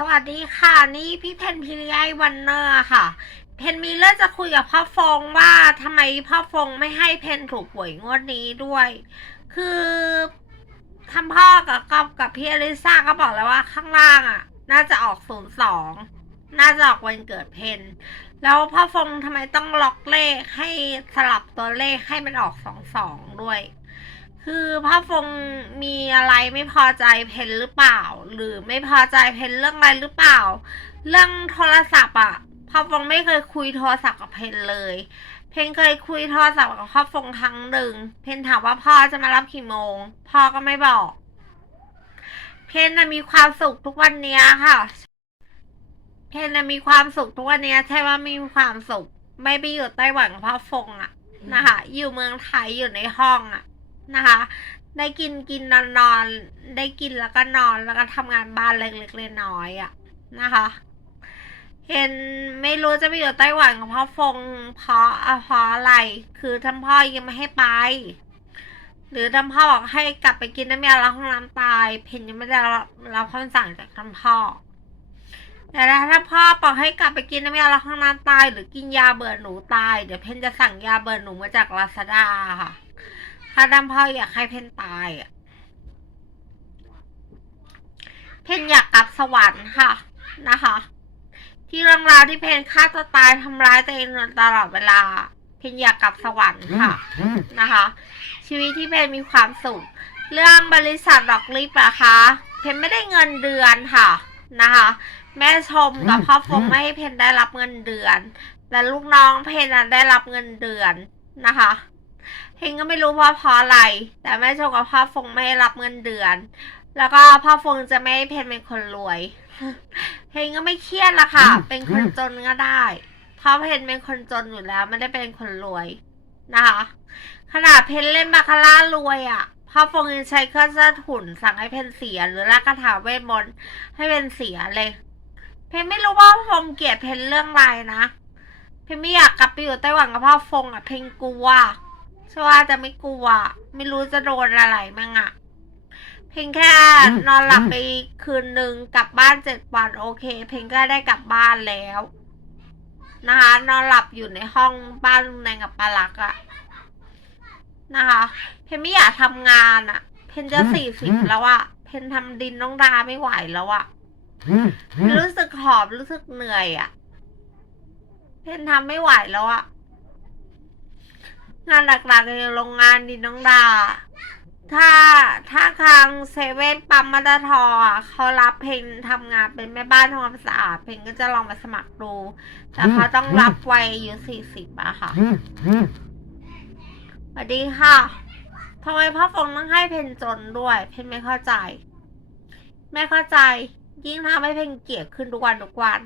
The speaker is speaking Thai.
สวัสดีค่ะ นี่พี่เพนพิริยวันเนอร์ค่ะ เพนมีเรื่องจะคุยกับพ่อฟงว่าทำไมพ่อฟงไม่ให้เพนถูกหวยงวดนี้ด้วย คือทำพ่อกับกับกับพี่อลิซ่าก็บอกแล้วว่าข้างล่างอะ น่าจะออกศูนย์สองน่าจะออกวันเกิดเพนแล้วพ่อฟงทำไมต้องล็อกเลขให้สลับตัวเลขให้มันออกสองสองด้วย คือพ่อฟงมีอะไรไม่พอใจเพนหรือเปล่า หรือไม่พอใจเพนเรื่องอะไรหรือเปล่า เรื่องโทรศัพท์อะพ่อฟงไม่เคยคุยโทรศัพท์กับเพนเลย เพนเคยคุยโทรศัพท์กับพ่อฟงครั้งหนึ่ง เพนถามว่าพ่อจะมารับกี่โมง พ่อก็ไม่บอก เพนนะมีความสุขทุกวันนี้ค่ะ เพนนะมีความสุขทุกวันนี้ใช่ว่ามีความสุข ไม่ไปอยู่ไต้หวันกับพ่อฟงอะนะคะ อยู่เมืองไทยอยู่ในห้องอะ นะคะ ได้กินกินนอนนอนได้กินแล้วก็นอนแล้วก็ทำงานบ้านเล็กๆน้อยอะนะคะ เห็นไม่รู้จะไปอยู่ไต้หวันกับพ่อฟงเพราะเพราะอะไร คือท่านพ่อยังไม่ให้ไป หรือท่านพ่อบอกให้กลับไปกินน้ำยาล้างห้องน้ำตาย เพนยังไม่ได้รับรับคำสั่งจากท่านพ่อแต่ถ้าท่านพ่อบอกให้กลับไปกินน้ำยาล้างห้องน้ำตาย หรือกินยาเบื่อหนูตาย เดี๋ยวเพนจะสั่งยาเบื่อหนูมาจากลาซาด้าค่ะ ถ้าดำพ่ออยากให้เพนตายอะ เพนอยากกลับสวรรค์ค่ะ นะคะ ที่เรื่องราวที่เพนฆ่าตัวตายทำร้ายตัวเองตลอดเวลา เพนอยากกลับสวรรค์ค่ะ นะคะ ชีวิตที่เพนมีความสุข เรื่องบริษัทดอกลิฟอะคะ เพนไม่ได้เงินเดือนค่ะ นะคะ แม่ชมกับพ่อฟงไม่ให้เพนได้รับเงินเดือนแต่ลูกน้องเพนน่ะได้รับเงินเดือนนะคะ เพนก็ไม่รู้ว่าเพราะอะไร แต่แม่ชมกับพ่อฟงไม่ได้รับเงินเดือน แล้วก็พ่อฟงจะไม่ให้เพนเป็นคนรวยเพนก็ไม่เครียดละค่ะ เป็นคนจนก็ได้เพราะเพนเป็นคนจนอยู่แล้วไม่ได้เป็นคนรวยนะคะ ขนาดเพนเล่นบาคาร่ารวยอะ่ะพ่อฟงยังใช้เครื่องเสื้อถุนสั่งให้เพนเสียหรือลากคาถาเวทมนต์ให้เพนเสียเลย เพนไม่รู้ว่าพ่อฟงเกลียดเพนเรื่องอะไรนะ เพนไม่อยากกลับไปอยู่ไต้หวันกับพ่อฟงอะ เพนกลัวเชื่อว่าจะไม่กลัว ไม่รู้จะโดนอะไรมั่งอะเพนแค่นอนหลับไปคืนหนึ่งกลับบ้านเจ็ดวันโอเค เพนก็ได้กลับบ้านแล้ว นะคะนอนหลับอยู่ในห้องบ้านลุงแดงกับปาลักอะนะคะ เพนไม่อยากทำงานอะเพนจะสี่สิบแล้วอะเพนทำดินน้องดาไม่ไหวแล้วอะรู้สึกหอบรู้สึกเหนื่อยอะเพนทำไม่ไหวแล้วอะ งานหลักๆในโรงงานดินน้องดา ถ้าถ้าทางเซเว่นปั๊มมาตาทออะเขารับเพนทำงานเป็นแม่บ้านทำความสะอาดเพนก็จะลองมาสมัครดู แต่เขาต้องรับไว้อายุสี่สิบอะค่ะสวัสดีค่ะทำไมพ่อฟงต้องให้เพนจนด้วย เพนไม่เข้าใจ ไม่เข้าใจ ยิ่งทำให้เพนเกลียดขึ้นทุกวันทุกวัน